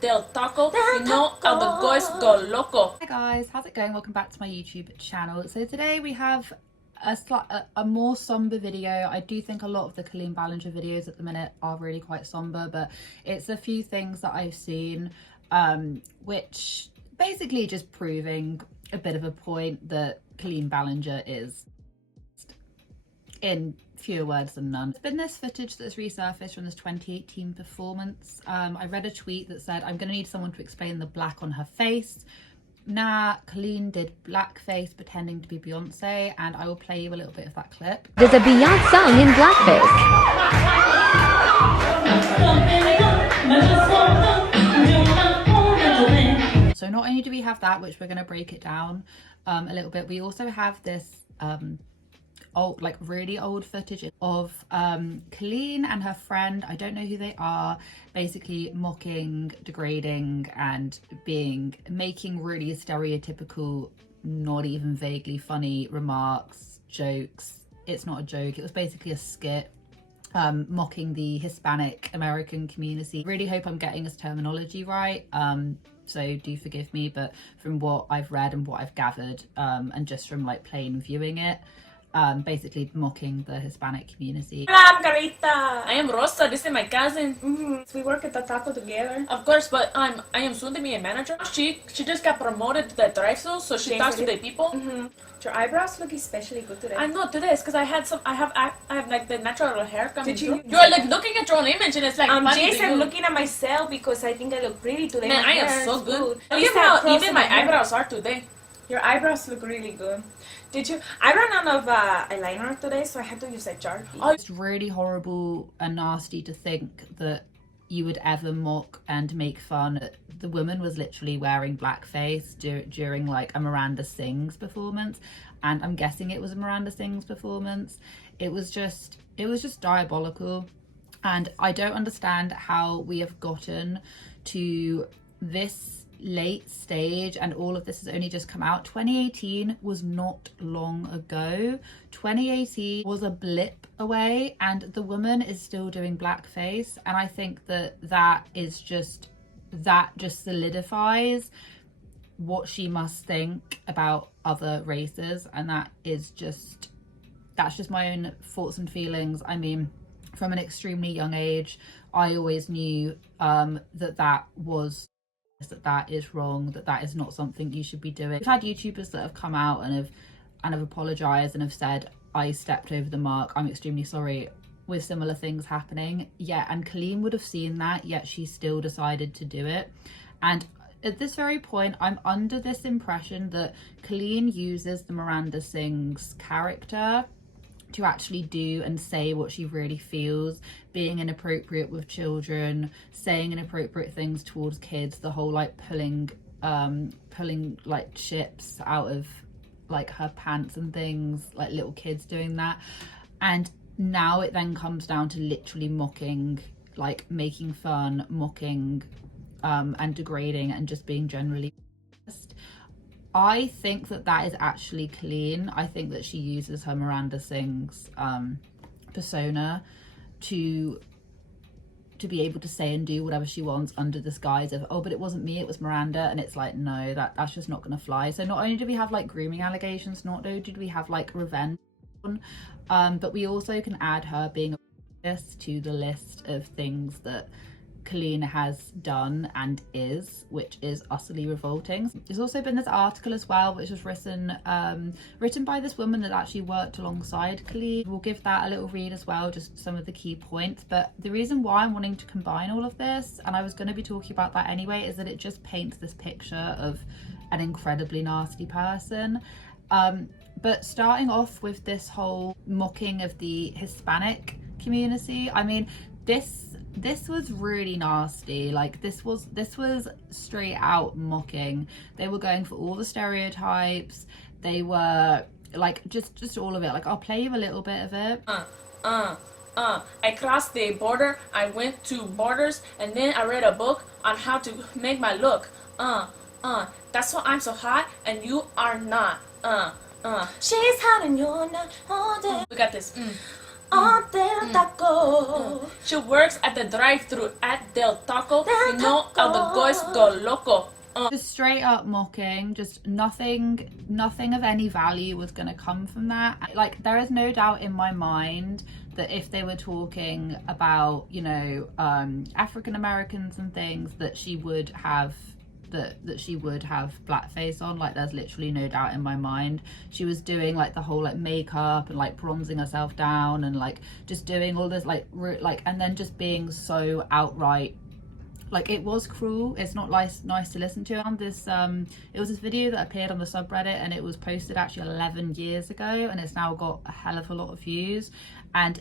del taco, you know how the boys go loco. Hi guys, how's it going? Welcome back to my YouTube channel. So today we have a more somber video. I do think a lot of the Colleen Ballinger videos at the minute are really quite somber, but it's a few things that I've seen which basically just proving a bit of a point that Colleen Ballinger is, in fewer words than none. There's been this footage that's resurfaced from this 2018 performance. I read a tweet that said, "I'm going to need someone to explain the black on her face." Nah, Colleen did blackface pretending to be Beyonce, and I will play you a little bit of that clip. There's a Beyonce song in blackface. So not only do we have that, which we're going to break it down a little bit, we also have this old, like really old footage of Colleen and her friend, I don't know who they are, basically mocking, degrading and making really stereotypical, not even vaguely funny remarks, jokes. It's not a joke, it was basically a skit mocking the Hispanic American community. Really hope I'm getting this terminology right, so do forgive me, but from what I've read and what I've gathered and just from like plain viewing it, basically mocking the Hispanic community. Hola, I'm Carita. I am Rosa. This is my cousin. We work at the taco together. Of course, but I am soon to be a manager. She just got promoted to the drive-thru, so she talks to the people. Your eyebrows look especially good today. I know today is because I have like the natural hair coming through. You are like looking at your own image and it's like Jason, I'm looking at myself because I think I look pretty today. Man, I am so good. Look at how even my eyebrows are today. Your eyebrows look really good. I ran out of eyeliner today, so I had to use a Sharpie. Oh, it's really horrible and nasty to think that you would ever mock and make fun. The woman was literally wearing blackface during like a Miranda Sings performance, and I'm guessing it was a Miranda Sings performance. It was just diabolical, and I don't understand how we have gotten to this late stage and all of this has only just come out. 2018 was not long ago. 2018 was a blip away and the woman is still doing blackface, and I think that just solidifies what she must think about other races, and that's just my own thoughts and feelings. I mean, from an extremely young age I always knew that is wrong, that is not something you should be doing. We've had YouTubers that have come out and have apologized and have said, I stepped over the mark, I'm extremely sorry, with similar things happening. Yeah, and Colleen would have seen that, yet she still decided to do it. And at this very point I'm under this impression that Colleen uses the Miranda Sings character to actually do and say what she really feels, being inappropriate with children, saying inappropriate things towards kids, the whole like pulling like chips out of like her pants and things, like little kids doing that. And now it then comes down to literally mocking, like making fun, mocking and degrading and just being generally. I think that is actually Colleen. I think that she uses her Miranda Sings persona to be able to say and do whatever she wants under the guise of, oh, but it wasn't me, it was Miranda. And it's like, no, that's just not gonna fly. So not only do we have like grooming allegations, not only did we have like revenge, but we also can add her being a to the list of things that Colleen has done and which is utterly revolting. There's also been this article as well which was written by this woman that actually worked alongside Colleen. We'll give that a little read as well, just some of the key points. But the reason why I'm wanting to combine all of this, and I was going to be talking about that anyway, is that it just paints this picture of an incredibly nasty person. But starting off with this whole mocking of the Hispanic community, I mean, this was really nasty. Like this was straight out mocking. They were going for all the stereotypes. They were like just all of it. Like I'll play you a little bit of it. I crossed the border, I went to Borders, and then I read a book on how to make my look. That's why I'm so hot and you are not. She's hot and you're not all day. We got this. on Del Taco. She works at the drive-thru at Del Taco. You know how the guys go loco. Just straight up mocking, just nothing of any value was going to come from that. Like, there is no doubt in my mind that if they were talking about, you know, African Americans and things, that she would have that she would have blackface on. Like, there's literally no doubt in my mind. She was doing like the whole like makeup and like bronzing herself down and like just doing all this like and then just being so outright. Like, it was cruel. It's not nice to listen to. On this it was this video that appeared on the subreddit, and it was posted actually 11 years ago, and it's now got a hell of a lot of views. And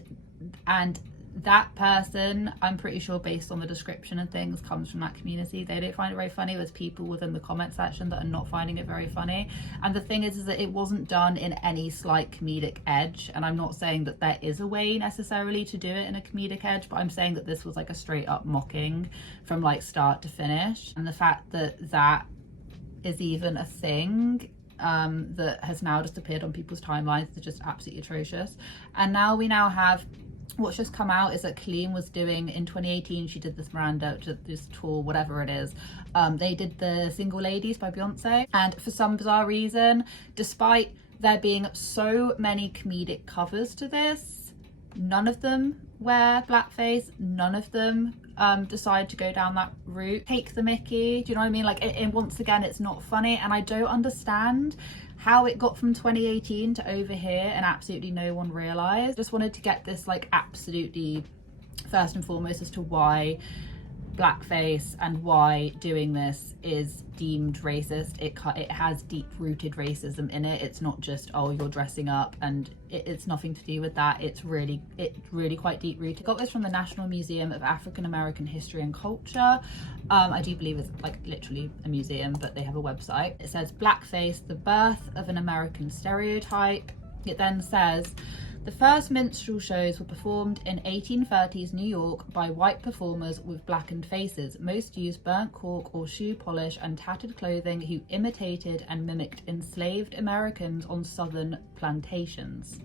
that person, I'm pretty sure, based on the description and things, comes from that community. They don't find it very funny. There's people within the comment section that are not finding it very funny. And the thing is that it wasn't done in any slight comedic edge. And I'm not saying that there is a way necessarily to do it in a comedic edge, but I'm saying that this was like a straight up mocking from like start to finish. And the fact that that is even a thing that has now just appeared on people's timelines is just absolutely atrocious. And now we have what's just come out is that COLLEEN was doing in 2018. She did this Miranda, this tour, whatever it is. They did the Single Ladies by Beyonce, and for some bizarre reason, despite there being so many comedic covers to this, none of them wear blackface. None of them decide to go down that route. Take the mickey. Do you know what I mean? Like, and once again, it's not funny, and I don't understand how it got from 2018 to over here and absolutely no one realized. Just wanted to get this like absolutely first and foremost as to why blackface and why doing this is deemed racist. It has deep-rooted racism in it. It's not just, oh, you're dressing up, and it's nothing to do with that. It's really quite deep-rooted. Got this from the National Museum of African American History and Culture. I do believe it's like literally a museum, but they have a website. It says blackface, the birth of an American stereotype. It then says, the first minstrel shows were performed in 1830s New York by white performers with blackened faces. Most used burnt cork or shoe polish and tattered clothing, who imitated and mimicked enslaved Americans on southern plantations.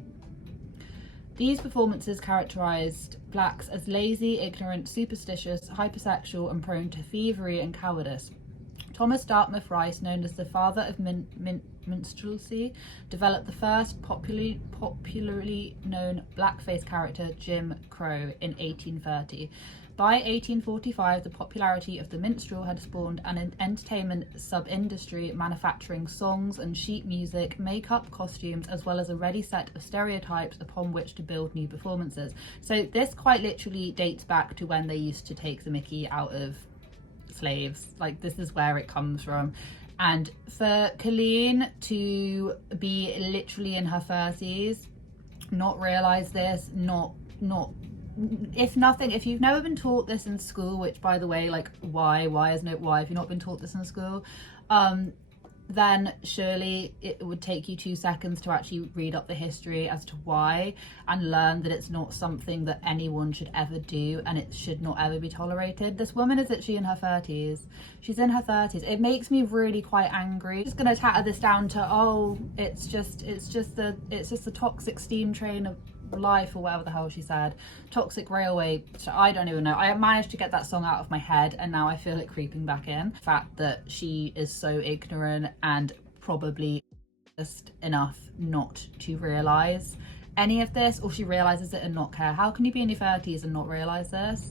These performances characterized blacks as lazy, ignorant, superstitious, hypersexual, and prone to thievery and cowardice. Thomas Dartmouth Rice, known as the father of minstrelsy, developed the first popularly known blackface character, Jim Crow, in 1830. By 1845, the popularity of the minstrel had spawned an entertainment sub-industry manufacturing songs and sheet music, makeup, costumes, as well as a ready set of stereotypes upon which to build new performances. So this quite literally dates back to when they used to take the mickey out of slaves. Like, this is where it comes from. And for COLLEEN to be literally in her 30s, not realise this, if nothing, if you've never been taught this in school, which, by the way, like, why have you not been taught this in school, then surely it would take you 2 seconds to actually read up the history as to why, and learn that it's not something that anyone should ever do, and it should not ever be tolerated. This woman is literally in her 30s. She's in her 30s. It makes me really quite angry. I'm just gonna tatter this down to, oh, it's just the toxic steam train of life, or whatever the hell she said. Toxic railway, I don't even know. I managed to get that song out of my head, and now I feel it creeping back in. The fact that she is so ignorant and probably just enough not to realise any of this, or she realises it and not care. How can you be in your 30s and not realise this?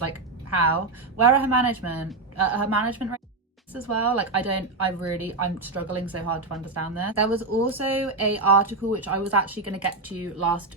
Like, how? Where are her management? Her management as well? Like, I'm struggling so hard to understand this. There was also a article which I was actually going to get to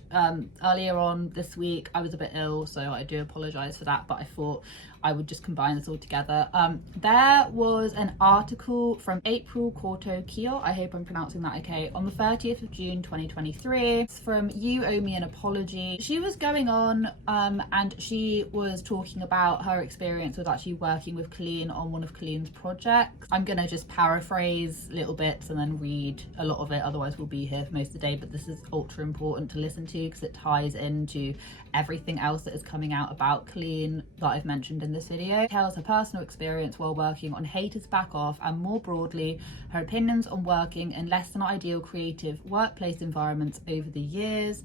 earlier on this week. I was a bit ill, so I do apologize for that, but I thought I would just combine this all together. There was an article from April Corto-Kio, I hope I'm pronouncing that okay, on the 30th of June 2023. It's from You Owe Me an Apology. She was going on and she was talking about her experience with actually working with COLLEEN on one of COLLEEN's projects. I'm gonna just paraphrase little bits and then read a lot of it, otherwise we'll be here for most of the day, but this is ultra important to listen to because it ties into everything else that is coming out about COLLEEN that I've mentioned in this video. It tells her personal experience while working on Haters Back Off, and more broadly her opinions on working in less than ideal creative workplace environments over the years.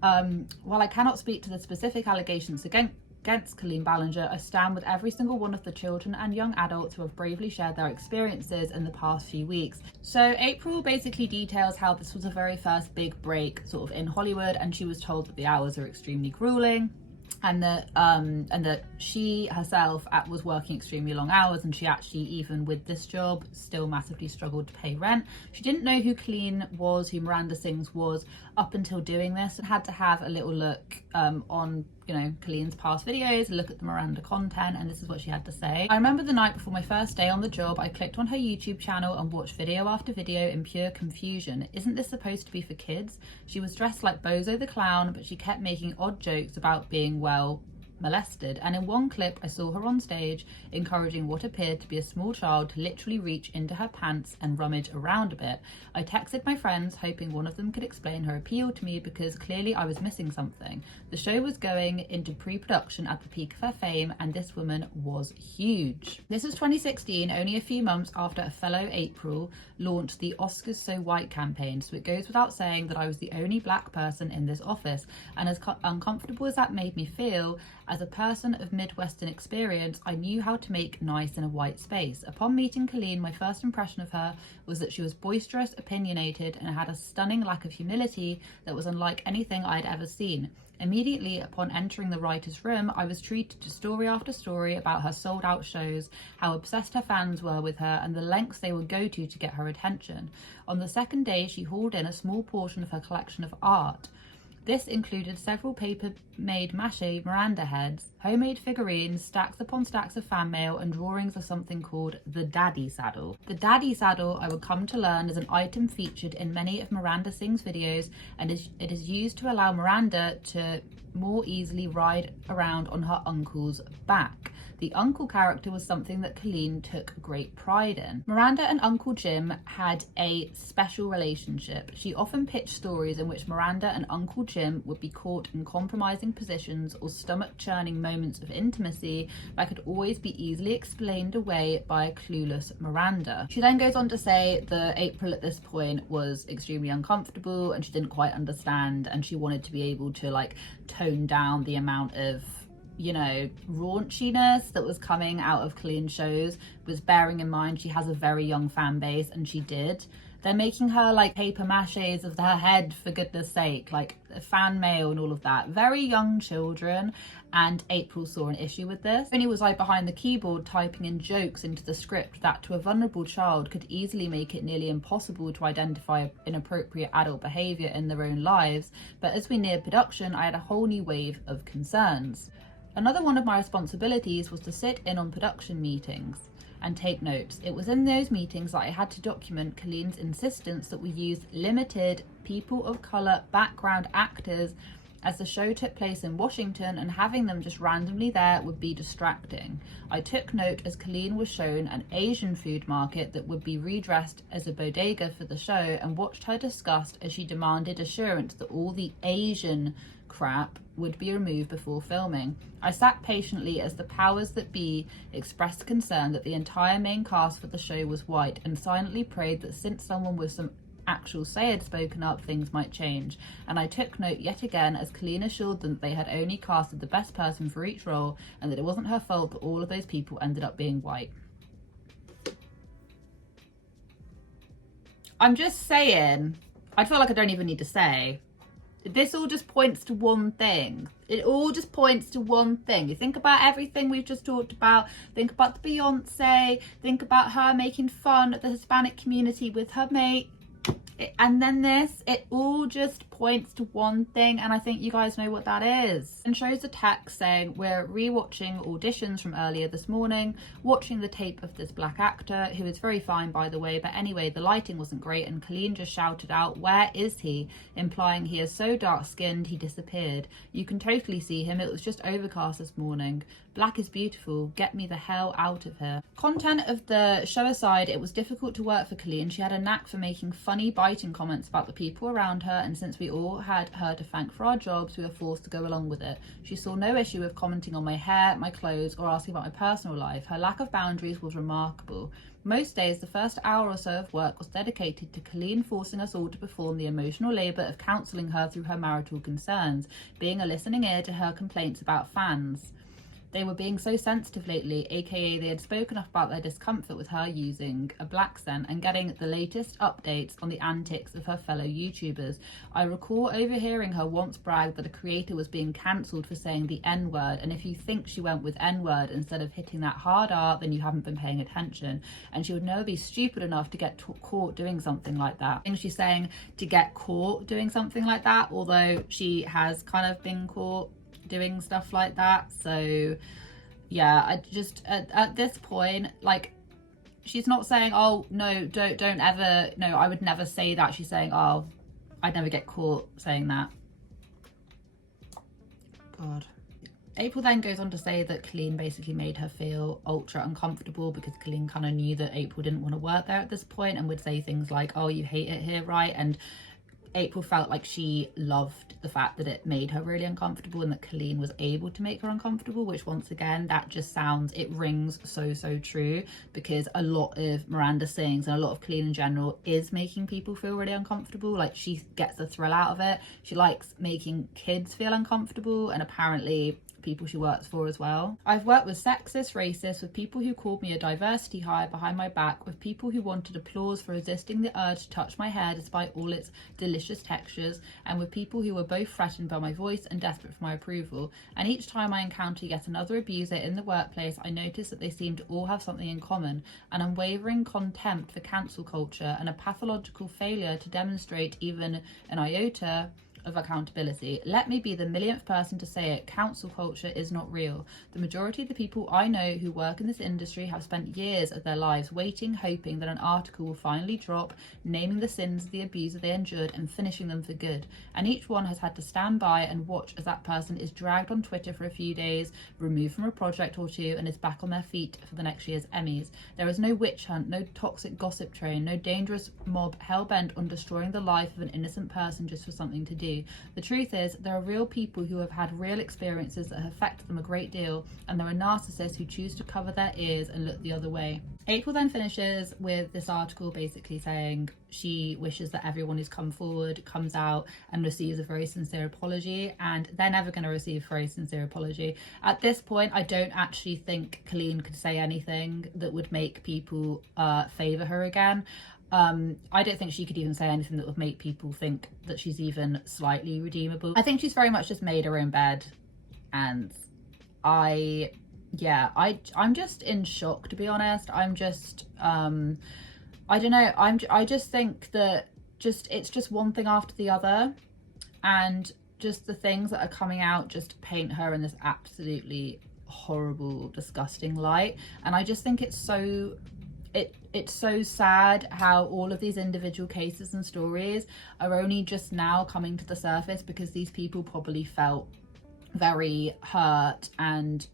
While I cannot speak to the specific allegations against Colleen Ballinger, I stand with every single one of the children and young adults who have bravely shared their experiences in the past few weeks. So April basically details how this was her very first big break sort of in Hollywood, and she was told that the hours are extremely grueling, and that she herself was working extremely long hours, and she actually, even with this job, still massively struggled to pay rent. She didn't know who Colleen was, who Miranda Sings was, up until doing this, and had to have a little look on, you know, Colleen's past videos, look at the Miranda content, and this is what she had to say. I remember the night before my first day on the job, I clicked on her YouTube channel and watched video after video in pure confusion. Isn't this supposed to be for kids? She was dressed like Bozo the Clown, but she kept making odd jokes about being, well, molested, and in one clip I saw her on stage encouraging what appeared to be a small child to literally reach into her pants and rummage around a bit. I texted my friends hoping one of them could explain her appeal to me, because clearly I was missing something. The show was going into pre-production at the peak of her fame, and this woman was huge. This was 2016, only a few months after a fellow April launched the Oscars So White campaign, so it goes without saying that I was the only black person in this office, and as uncomfortable as that made me feel, as a person of Midwestern experience, I knew how to make nice in a white space. Upon meeting Colleen, my first impression of her was that she was boisterous, opinionated, and had a stunning lack of humility that was unlike anything I had ever seen. Immediately upon entering the writer's room, I was treated to story after story about her sold-out shows, how obsessed her fans were with her, and the lengths they would go to get her attention. On the second day, she hauled in a small portion of her collection of art. This included several paper-made mache Miranda heads, homemade figurines, stacks upon stacks of fan mail, and drawings of something called the Daddy Saddle. The Daddy Saddle, I would come to learn, is an item featured in many of Miranda Sings' videos, and it is used to allow Miranda to more easily ride around on her uncle's back. The uncle character was something that Colleen took great pride in. Miranda and Uncle Jim had a special relationship. She often pitched stories in which Miranda and Uncle Jim would be caught in compromising positions or stomach-churning moments of intimacy that could always be easily explained away by a clueless Miranda. She then goes on to say that April at this point was extremely uncomfortable and she didn't quite understand, and she wanted to be able to like tone down the amount of, you know, raunchiness that was coming out of Colleen shows, was bearing in mind she has a very young fan base, and she did. They're making her like paper maches of her head, for goodness sake, like fan mail and all of that. Very young children, and April saw an issue with this. Only was I behind the keyboard typing in jokes into the script that to a vulnerable child could easily make it nearly impossible to identify inappropriate adult behaviour in their own lives, but as we neared production I had a whole new wave of concerns. Another one of my responsibilities was to sit in on production meetings and take notes. It was in those meetings that I had to document Colleen's insistence that we use limited people of colour background actors, as the show took place in Washington and having them just randomly there would be distracting. I took note as Colleen was shown an Asian food market that would be redressed as a bodega for the show, and watched her disgust as she demanded assurance that all the Asian crap would be removed before filming. I sat patiently as the powers that be expressed concern that the entire main cast for the show was white, and silently prayed that since someone with some actual say had spoken up, things might change. And I took note yet again as Colleen assured them that they had only casted the best person for each role, and that it wasn't her fault that all of those people ended up being white. I'm just saying, I feel like I don't even need to say, this all just points to one thing. It all just points to one thing. You think about everything we've just talked about. Think about the Beyonce. Think about her making fun of the Hispanic community with her mate. And then this, it all just points to one thing, and I think you guys know what that is. And shows a text saying, we're re-watching auditions from earlier this morning, watching the tape of this black actor, who is very fine by the way, but anyway, the lighting wasn't great, and Colleen just shouted out, where is he? Implying he is so dark skinned he disappeared. You can totally see him, it was just overcast this morning. Black is beautiful. Get me the hell out of here. Content of the show aside, it was difficult to work for Colleen. She had a knack for making funny, biting comments about the people around her, and since we all had her to thank for our jobs, we were forced to go along with it. She saw no issue with commenting on my hair, my clothes, or asking about my personal life. Her lack of boundaries was remarkable. Most days, the first hour or so of work was dedicated to Colleen forcing us all to perform the emotional labour of counselling her through her marital concerns, being a listening ear to her complaints about fans. They were being so sensitive lately, aka they had spoken up about their discomfort with her using a black scent and getting the latest updates on the antics of her fellow YouTubers. I recall overhearing her once brag that a creator was being cancelled for saying the N-word, and if you think she went with N-word instead of hitting that hard R, then you haven't been paying attention. And she would never be stupid enough to get caught doing something like that. And she's saying to get caught doing something like that, although she has kind of been caught doing stuff like that. So yeah, I just at this point, like, she's not saying, oh no, don't ever, no, I would never say that. She's saying, oh, I'd never get caught saying that. God. April then goes on to say that Colleen basically made her feel ultra uncomfortable because Colleen kind of knew that April didn't want to work there at this point and would say things like, oh, you hate it here, right? And April felt like she loved the fact that it made her really uncomfortable and that Colleen was able to make her uncomfortable, which once again, that just sounds, it rings so true, because a lot of Miranda Sings and a lot of Colleen in general is making people feel really uncomfortable. Like, she gets the thrill out of it. She likes making kids feel uncomfortable, and apparently people she works for as well. I've worked with sexist, racist, with people who called me a diversity hire behind my back, with people who wanted applause for resisting the urge to touch my hair despite all its delicious textures, and with people who were both threatened by my voice and desperate for my approval. And each time I encounter yet another abuser in the workplace, I notice that they seem to all have something in common: an unwavering contempt for cancel culture and a pathological failure to demonstrate even an iota of accountability. Let me be the millionth person to say it: cancel culture is not real. The majority of the people I know who work in this industry have spent years of their lives waiting, hoping that an article will finally drop, naming the sins of the abuser they endured and finishing them for good. And each one has had to stand by and watch as that person is dragged on Twitter for a few days, removed from a project or two, and is back on their feet for the next year's Emmys. There is no witch hunt, no toxic gossip train, no dangerous mob hell-bent on destroying the life of an innocent person just for something to do. The truth is, there are real people who have had real experiences that have affected them a great deal, and there are narcissists who choose to cover their ears and look the other way. April then finishes with this article basically saying she wishes that everyone who's come forward comes out and receives a very sincere apology, and they're never going to receive a very sincere apology. At this point, I don't actually think Colleen could say anything that would make people favour her again. I don't think she could even say anything that would make people think that she's even slightly redeemable. I think she's very much just made her own bed, and I'm just in shock, to be honest. I'm just I don't know, I just think that it's just one thing after the other, and just the things that are coming out just paint her in this absolutely horrible, disgusting light. And I just think it's so sad how all of these individual cases and stories are only just now coming to the surface because these people probably felt very hurt and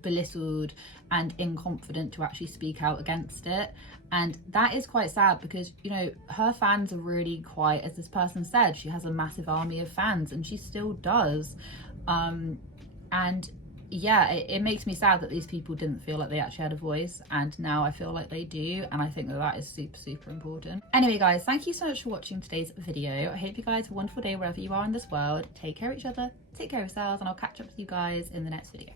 belittled and inconfident to actually speak out against it. And that is quite sad because, you know, her fans are really quite, as this person said, she has a massive army of fans, and she still does. And yeah, it makes me sad that these people didn't feel like they actually had a voice, and now I feel like they do, and I think that is super important. Anyway guys, thank you so much for watching today's video. I hope you guys have a wonderful day wherever you are in this world. Take care of each other, take care of yourselves, and I'll catch up with you guys in the next video.